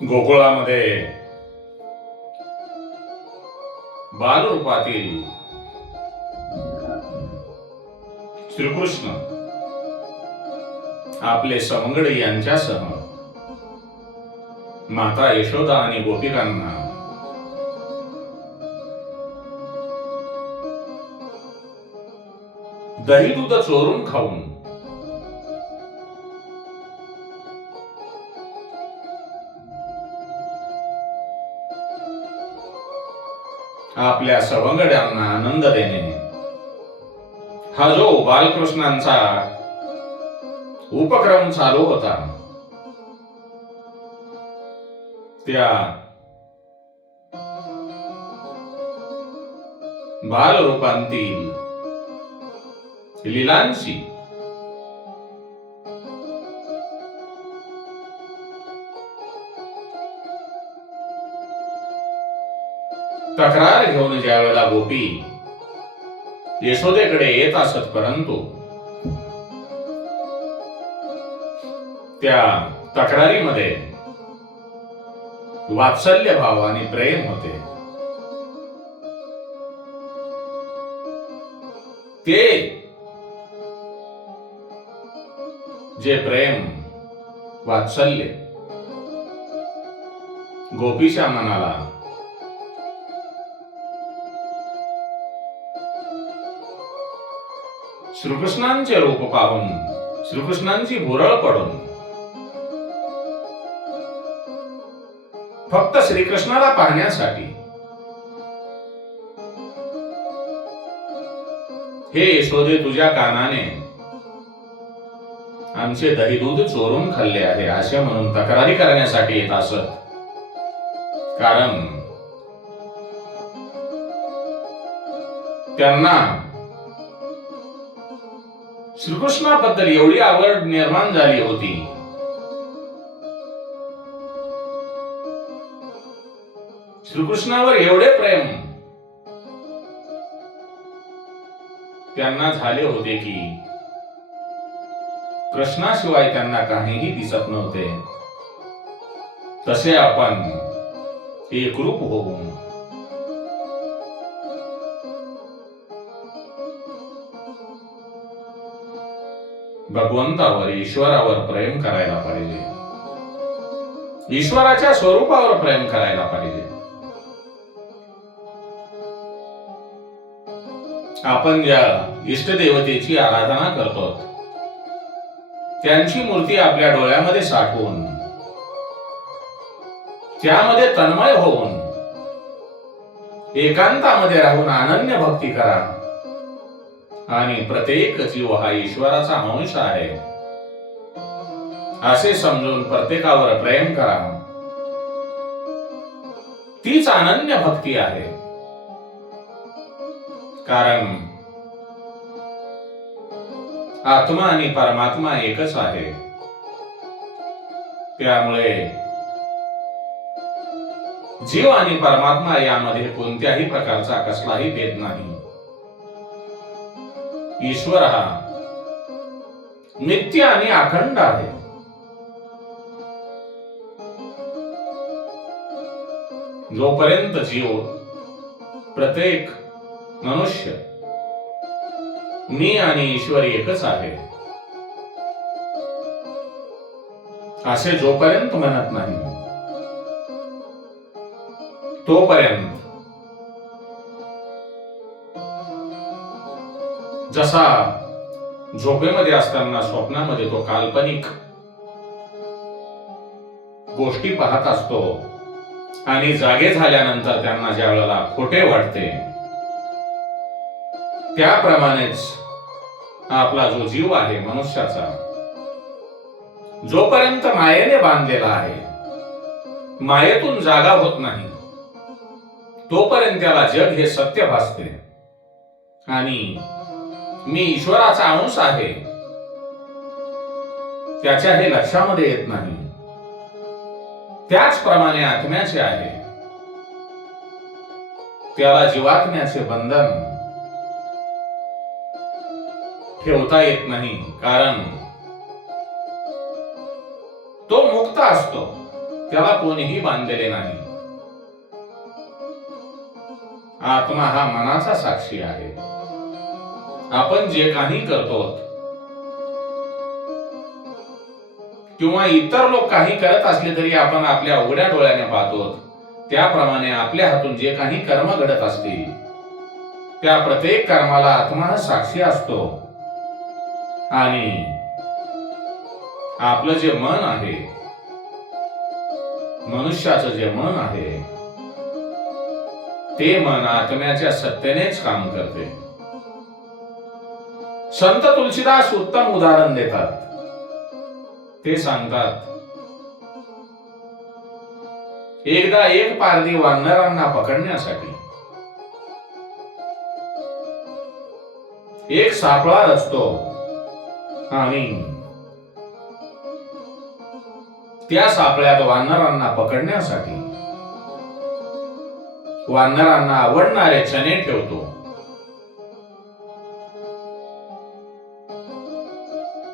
गोकुळामध्ये बालरूपातील श्रीकृष्ण आपले सवंगडी यांच्यासह माता यशोदा आणि गोपिकांना दही दूध चोरून खाऊन आपल्या सवंगड्यांना आनंद देणे हा जो बालकृष्णांचा उपक्रम चालू होता, त्या बालरूपांतील लीलांची तक्रार घेऊन ज्या वेळेला गोपी यशोदेकडे येत असत, परंतु त्या तक्रारीमध्ये वात्सल्य भाव आणि प्रेम होते. ते जे प्रेम वात्सल्य गोपीच्या मनाला श्रीकृष्णांचे रूप पाहून, श्रीकृष्णांची भुरळ पडून फक्त श्रीकृष्णाला पाहण्यासाठी हे यशोदे तुझ्या कानाने आमचे दही दूध चोरून खाल्ले आहे असे म्हणून तक्रारी करण्यासाठी येत असत. कारण त्यांना श्रीकृष्णाबद्दल एवढी आवड निर्माण झाली होती, श्रीकृष्णावर एवढे प्रेम त्यांना झाले होते की कृष्णाशिवाय त्यांना काहीही दिसत नव्हते. तसे आपण एकरूप होऊन भगवंतावर, ईश्वरावर प्रेम करायला पाहिजे, ईश्वराच्या स्वरूपावर प्रेम करायला पाहिजे. आपण ज्या इष्टदेवतेची आराधना करतो त्यांची मूर्ती आपल्या डोळ्यामध्ये साठवून त्यामध्ये तन्मय होऊन एकांतामध्ये राहून अनन्य भक्ती करा आणि प्रत्येक जीव हा ईश्वराचा अंश आहे असे समजून प्रत्येकावर प्रेम करा. तीच अनन्य भक्ती आहे. कारण आत्मा आणि परमात्मा एकच आहे. त्यामुळे जीव आणि परमात्मा यामध्ये कोणत्याही प्रकारचा कसलाही भेद नाही. ईश्वर हा नित्य आणि अखंड आहे. जोपर्यंत जीव, प्रत्येक मनुष्य मी आणि ईश्वर एकच आहे असे जोपर्यंत म्हणत नाही, तोपर्यंत जसा झोपेमध्ये असताना स्वप्नामध्ये तो काल्पनिक गोष्टी पाहत असतो आणि जागे झाल्यानंतर त्यांना ज्या वेळेला खोटे वाटते, त्याप्रमाणेच आपला जो जीव आहे मनुष्याचा, जोपर्यंत मायेने बांधलेला आहे, मायेतून जागा होत नाही, तोपर्यंत त्याला जग हे सत्य भासते आणि मी ईश्वराचा अंश आहे त्याच्या हे लक्षामध्ये येत नाही. त्याचप्रमाणे आत्म्याचे आहे, त्याला जीवात्म्याचे बंधन ठेवता येत नाही. कारण तो मुक्त असतो. त्याला कोणीही बांधलेले नाही. आत्मा हा मनाचा साक्षी आहे. आपण जे काही करतो किंवा इतर लोक काही करत असले तरी आपण आपल्या उघड्या डोळ्याने पाहतो, त्याप्रमाणे आपल्या हातून जे काही कर्म घडत असतील त्या प्रत्येक कर्माला आत्मा साक्षी असतो. आणि आपलं जे मन आहे, मनुष्याचं जे मन आहे, ते मन आत्म्याच्या सत्तेनेच काम करते. संत तुलसीदास उत्तम उदाहरण देतात. ते सांगतात, एकदा एक पारधी वानरांना पकडण्यासाठी एक सापळा रचतो आणि त्या सापळ्यात वानरांना पकडण्यासाठी वानरांना आवडणारे चणे ठेवतो.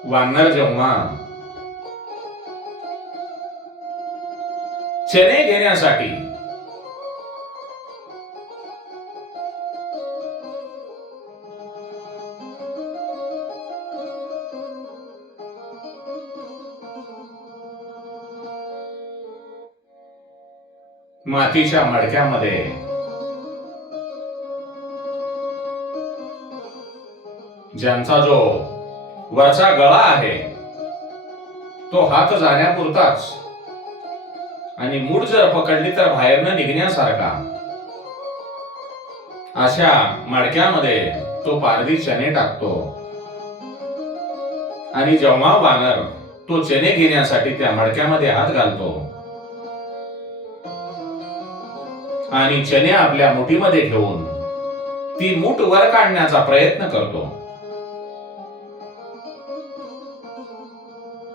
वानर जेव्हा चणे घेण्यासाठी मातीच्या मडक्यामध्ये ज्यांचा जो वरचा गळा आहे तो हात जाण्यापुरताच आणि मूठ जर पकडली तर बाहेरनं निघण्यासारखा अशा मडक्यामध्ये तो पारधी चणे टाकतो. आणि जेव्हा वानर तो चणे घेण्यासाठी त्या मडक्यामध्ये हात घालतो आणि चणे आपल्या मुठीमध्ये घेऊन ती मूठ वर काढण्याचा प्रयत्न करतो,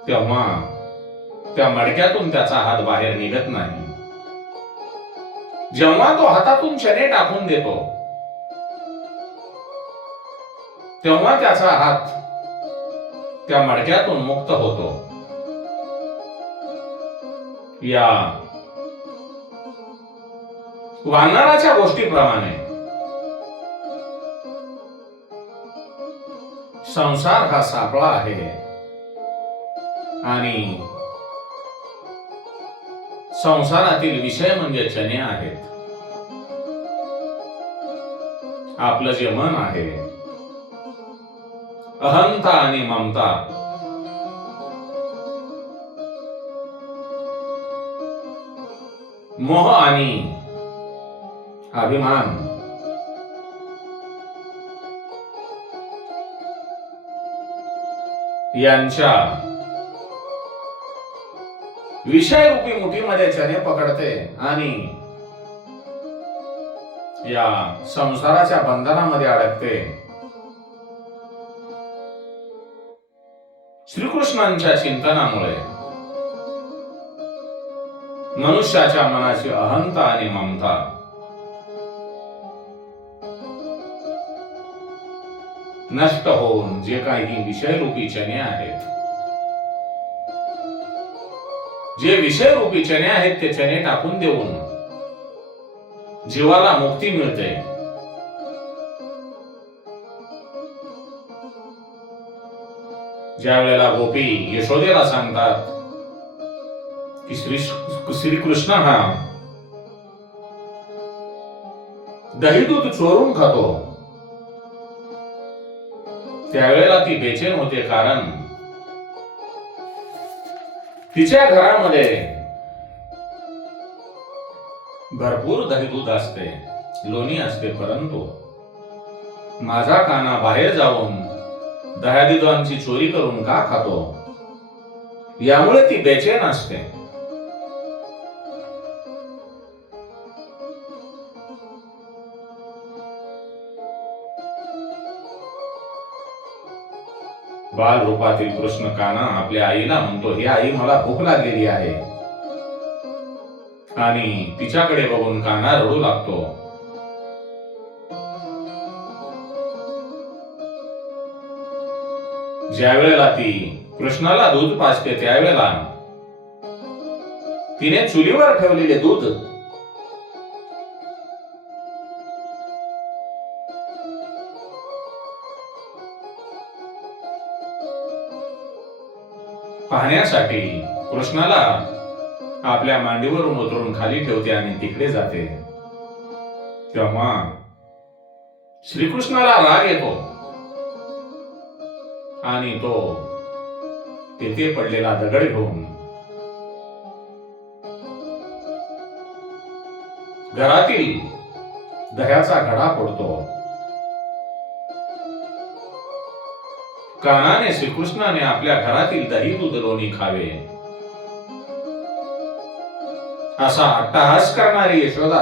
तेव्हा त्या मडक्यातून त्याचा हात बाहेर निघत नाही. जेव्हा तो हातातून चणे टाकून देतो तेव्हा त्याचा हात त्या मडक्यातून मुक्त होतो. या वानराच्या गोष्टीप्रमाणे संसार हा सापळा आहे आणि संसारातील विषय म्हणजे चणे आहेत. आपलं जे मन आहे, अहंता आणि ममता, मोह आणि अभिमान यांच्या विषय रूपी मुठीमध्ये चणे पकडते आणि या संसाराच्या बंधनामध्ये अडकते. श्रीकृष्णांच्या चिंतनामुळे मनुष्याच्या मनाची अहंता आणि ममता नष्ट होऊन जे काही विषय रूपी चणे आहेत, जे विषय रूपी चणे आहेत ते चणे टाकून देऊन जीवाला मुक्ती मिळते. ज्या वेळेला गोपी यशोदेला सांगतात की श्रीकृष्ण हा दही दूध चोरून खातो, त्यावेळेला ती बेचैन होते, कारण तिच्या घरामध्ये भरपूर दही दूध असते, लोणी असते, परंतु माझा काना बाहेर जाऊन दह्यादुधांची चोरी करून का खातो, यामुळे ती बेचैन असते. बाल रूपातील कृष्ण काना आपल्या आईला म्हणतो, ही आई मला भूक लागलेली आहे, आणि तिच्याकडे बघून काना रडू लागतो. ज्या वेळेला ती कृष्णाला दूध पाजते त्यावेळेला तिने चुलीवर ठेवलेले दूध पाहण्यासाठी कृष्णाला आपल्या मांडीवरून उतरून खाली ठेवते आणि तिकडे जाते. तेव्हा श्रीकृष्णाला राग येतो आणि तो तेथे पडलेला दगड घेऊन घरातील दह्याचा घडा फोडतो. कानाने श्रीकृष्णाने आपल्या घरातील दही दूध लोणी खावे असा अट्टहास करणारी यशोदा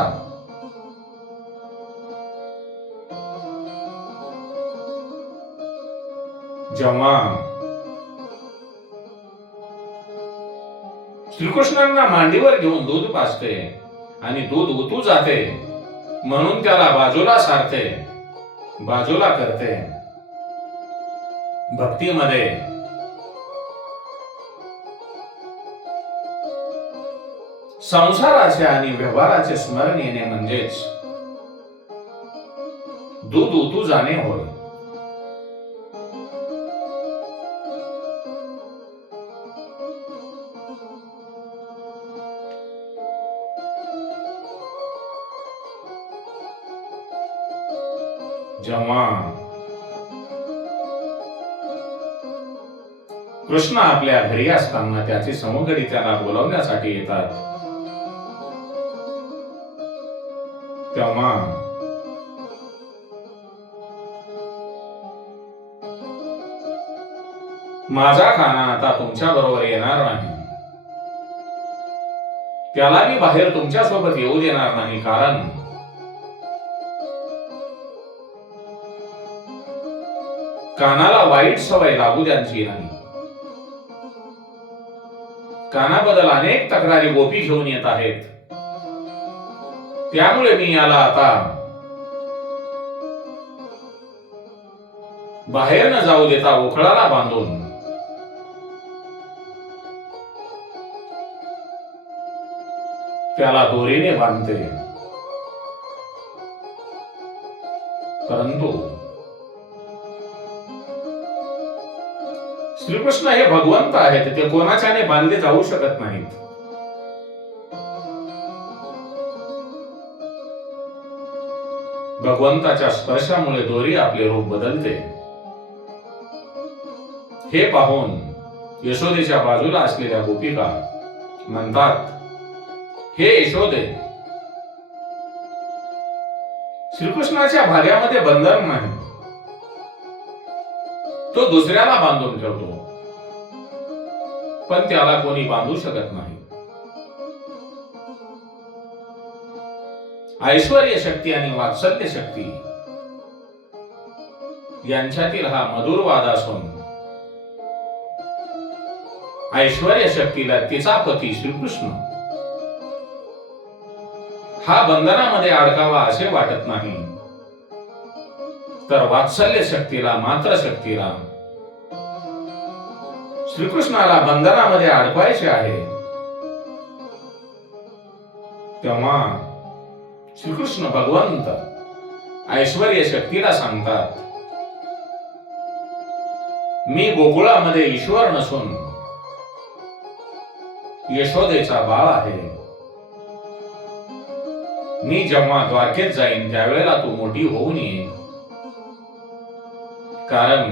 जेव्हा श्रीकृष्णांना मांडीवर घेऊन दूध पाजते आणि दूध उतू जाते म्हणून त्याला बाजूला सारते, बाजूला करते. भक्तीमध्ये संसाराचे आणि व्यवहाराचे स्मरण येणे म्हणजेच दूध उतू जाणे होय. जेव्हा कृष्ण आपल्या घरी असताना त्याचे सवंगडी त्याला बोलावण्यासाठी येतात, तेव्हा माझा काना आता तुमच्या बरोबर येणार नाही, त्याला मी बाहेर तुमच्या सोबत येऊ देणार नाही, कारण कानाला वाईट सवय लागू द्यायची नाही. कानाबद्दल अनेक तक्रारी गोपी घेऊन येत आहेत, त्यामुळे मी याला आता बाहेर न जाऊ देता ओखळाला बांधून त्याला दोरीने बांधते. परंतु श्रीकृष्ण हे भगवंत आहेत, ते कोणाच्याने बांधले जाऊ शकत नाहीत. भगवंताच्या स्पर्शामुळे दोरी आपले रूप बदलते. हे पाहून यशोदेच्या बाजूला असलेल्या गोपिका म्हणतात, हे यशोदे, श्रीकृष्णाच्या भाग्यामध्ये बंधन नाही, तो दुसऱ्याला बांधून ठेवतो, पण त्याला कोणी बांधू शकत नाही. ऐश्वर्य शक्ती आणि वात्सल्य शक्ती यांच्यातील हा मधुर वाद असून ऐश्वर्य शक्तीला तिचा पती श्रीकृष्ण हा बंधनामध्ये अडकावा असे वाटत नाही, तर वात्सल्य शक्तीला मात्र शक्तीला श्रीकृष्णाला बंधनामध्ये अडकवायचे आहे. तेव्हा श्रीकृष्ण भगवंत ऐश्वर्य शक्तीला सांगतात, मी गोकुळामध्ये ईश्वर नसून यशोदेचा बाळ आहे. मी जेव्हा द्वारकेत जाईन त्यावेळेला तू मोठी होऊन ये, कारण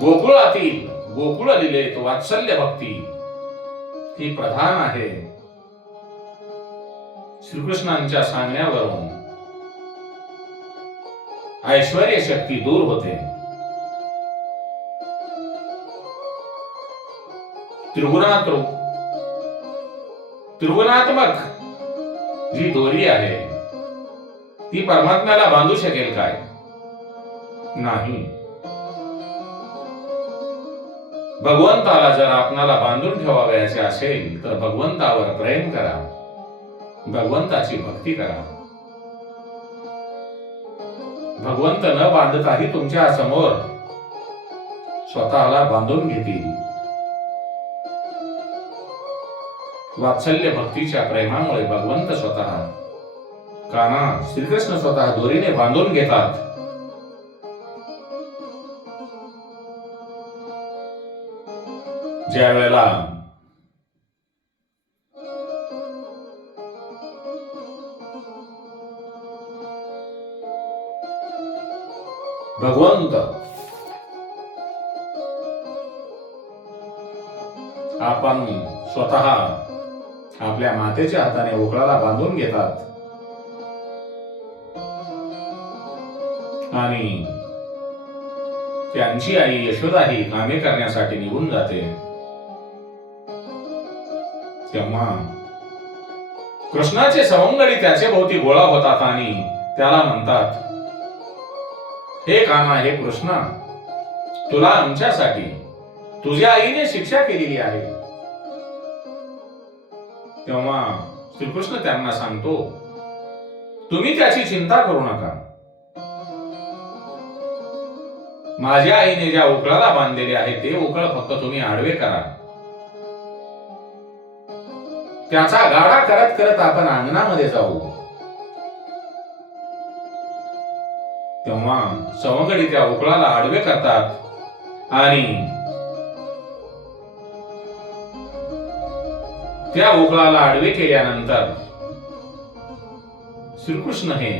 गोकुळातील गोकुळ लिलेत वात्सल्य भक्ती ही प्रधान आहे. श्रीकृष्णांच्या सांगण्यावरून ऐश्वर्य शक्ती दूर होते. त्रिगुणात्मक जी दोरी आहे ती परमात्म्याला बांधू शकेल काय? नाही. भगवंताला जर आपणाला बांधून ठेवावयाचे असेल तर भगवंतावर प्रेम करा, भगवंताची भक्ती करा. भगवंत न बांधताही तुमच्या समोर स्वतःला बांधून घेतील. वात्सल्य भक्तीच्या प्रेमामुळे भगवंत स्वतः काना श्रीकृष्ण स्वतः दोरीने बांधून घेतात. ज्या वेळेला भगवंत आपण स्वतः आपल्या मातेच्या हाताने उकळाला बांधून घेतात आणि त्यांची आई यशोदा ही कामे करण्यासाठी निघून जाते, तेव्हा कृष्णाचे सवंगडी त्याचे भोवती गोळा होतात आणि त्याला म्हणतात, हे कान्हा, हे कृष्णा, तुला आमच्यासाठी तुझ्या आईने शिक्षा केलेली आहे. तेव्हा श्रीकृष्ण त्यांना सांगतो, तुम्ही त्याची चिंता करू नका. माझ्या आईने ज्या उकळाला बांधलेले आहे ते उकळ फक्त तुम्ही आडवे करा. त्याचा गाडा करत करत आपण अंगणामध्ये जाऊ. तेव्हा सवंगडी त्या उकळाला आडवे करतात आणि त्या उकळाला आडवे केल्यानंतर श्रीकृष्ण हे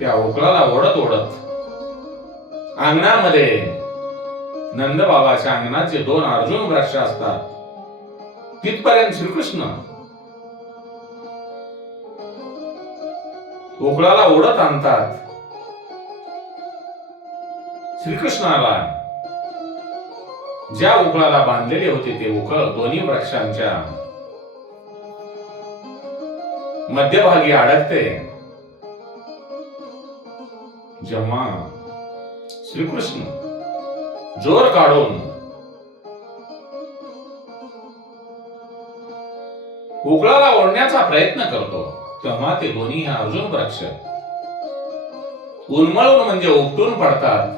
त्या उकळाला ओढत ओढत अंगणामध्ये, नंदबाबाच्या अंगणात जे 2 अर्जुन वृक्ष असतात तिथपर्यंत श्रीकृष्ण उकळाला ओढत आणतात. श्रीकृष्णाला ज्या उकळाला बांधलेले होते ते उकळ दोन्ही वृक्षांच्या मध्यभागी अडकते. जेव्हा श्रीकृष्ण जोर काढून उकळाला ओढण्याचा प्रयत्न करतो, तेव्हा ते दोन्ही अर्जुन वृक्ष उन्मळून म्हणजे उपटून पडतात.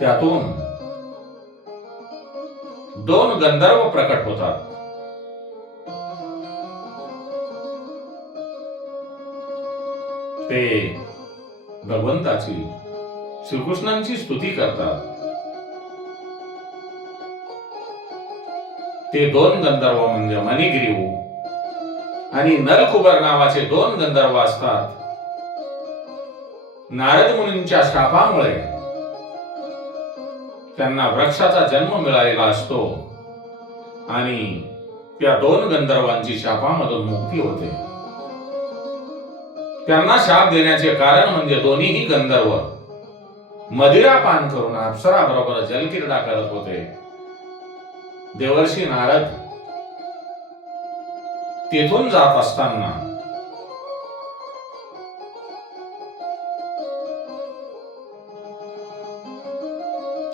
त्यातून 2 गंधर्व प्रकट होतात. ते भगवंताची, श्रीकृष्णांची स्तुती करतात. ते 2 गंधर्व म्हणजे मणिग्रीव आणि नलकुबर नावाचे 2 गंधर्व असतात. नारद मुनींच्या शापामुळे त्यांना वृक्षाचा जन्म मिळालेला असतो आणि त्या 2 गंधर्वांची शापामधून मुक्ती होते. त्यांना शाप देण्याचे कारण म्हणजे दोन्हीही गंधर्व मदिरा पान करून अप्सरा बरोबर जलक्रीडा करत होते. देवर्षी नारद तेथून जात असताना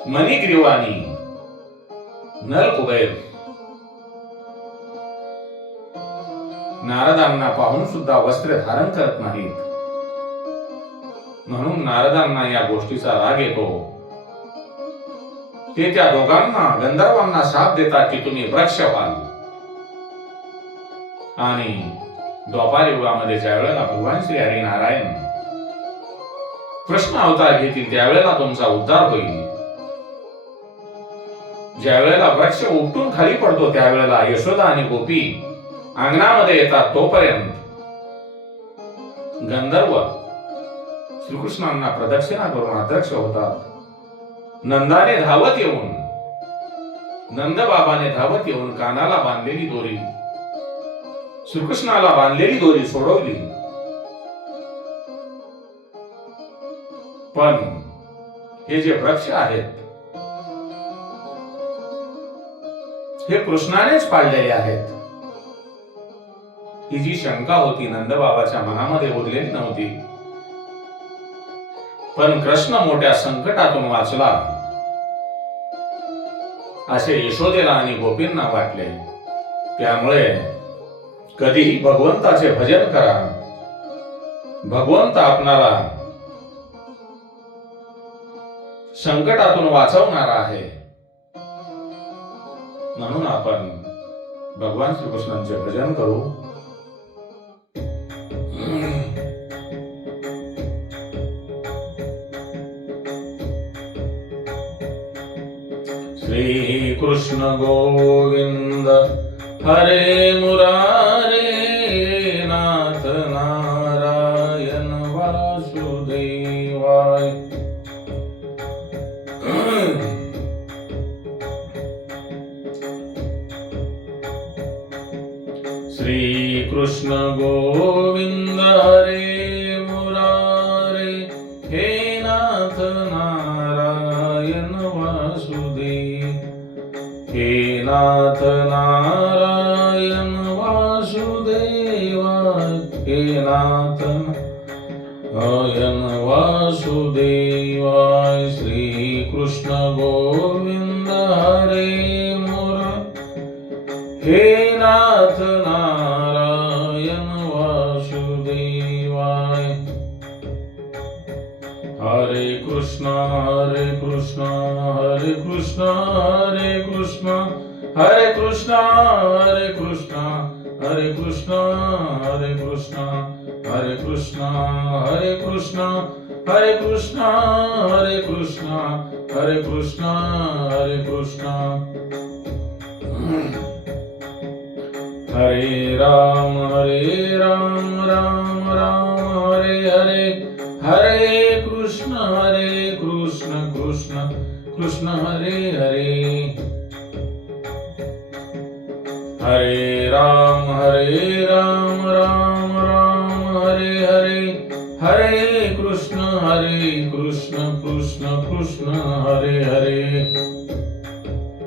मणिग्रीवानी नलकुबेर नारदांना पाहून सुद्धा वस्त्र धारण करत नाहीत. म्हणून नारदांना या गोष्टीचा राग येतो. ते त्या दोघांना गंधर्वांना शाप देतात की तुम्ही वृक्ष व्हाल. आणि द्वापार युगामध्ये ज्या वेळेला भगवान श्री हरी नारायण कृष्ण अवतार घेतील त्यावेळेला तुमचा उद्धार होईल. ज्या वेळेला वृक्ष उपटून खाली पडतो त्यावेळेला यशोदा आणि गोपी अंगणामध्ये येतात. तोपर्यंत गंधर्व श्रीकृष्णांना प्रदक्षिणा करून अध्यक्ष होतात. नंदाने धावत येऊन, नंदबाबाने धावत येऊन कानाला बांधलेली दोरी, श्रीकृष्णाला बांधलेली दोरी सोडवली. पण हे जे वृक्ष आहेत हे कृष्णानेच पाळलेले आहेत. ही जी शंका होती नंदबाबाच्या मनामध्ये उरलेली नव्हती. पण कृष्ण मोठ्या संकटातून वाचला असे यशोदेला आणि गोपींना वाटले. त्यामुळे कधीही भगवंताचे भजन करा. भगवंत आपणाला संकटातून वाचवणारा आहे. म्हणून आपण भगवान श्रीकृष्णांचे भजन करू. श्री कृष्ण गोविंद हरे मुरारे नाथ नारायण वासुदेवाय. श्री कृष्ण गोविंद हरे मुरारे हे नाथ नारायण वासुदेव. हे नाथ नारायण वासुदेवा. हे नाथ नारायण वासुदेवाय. श्री कृष्ण गोविंद हरे हे नाथ नारायण वासुदेवाय. हरे कृष्ण हरे कृष्ण हरे कृष्ण हरे कृष्ण हरे कृष्ण हरे कृष्ण हरे कृष्ण हरे कृष्ण हरे कृष्ण हरे कृष्ण हरे कृष्ण हरे कृष्ण हरे कृष्ण हरे कृष्ण. हरे राम राम राम हरे हरे. हरे कृष्ण कृष्ण कृष्ण हरे हरे. हरे राम राम राम हरे हरे. हरे कृष्ण कृष्ण कृष्ण हरे हरे.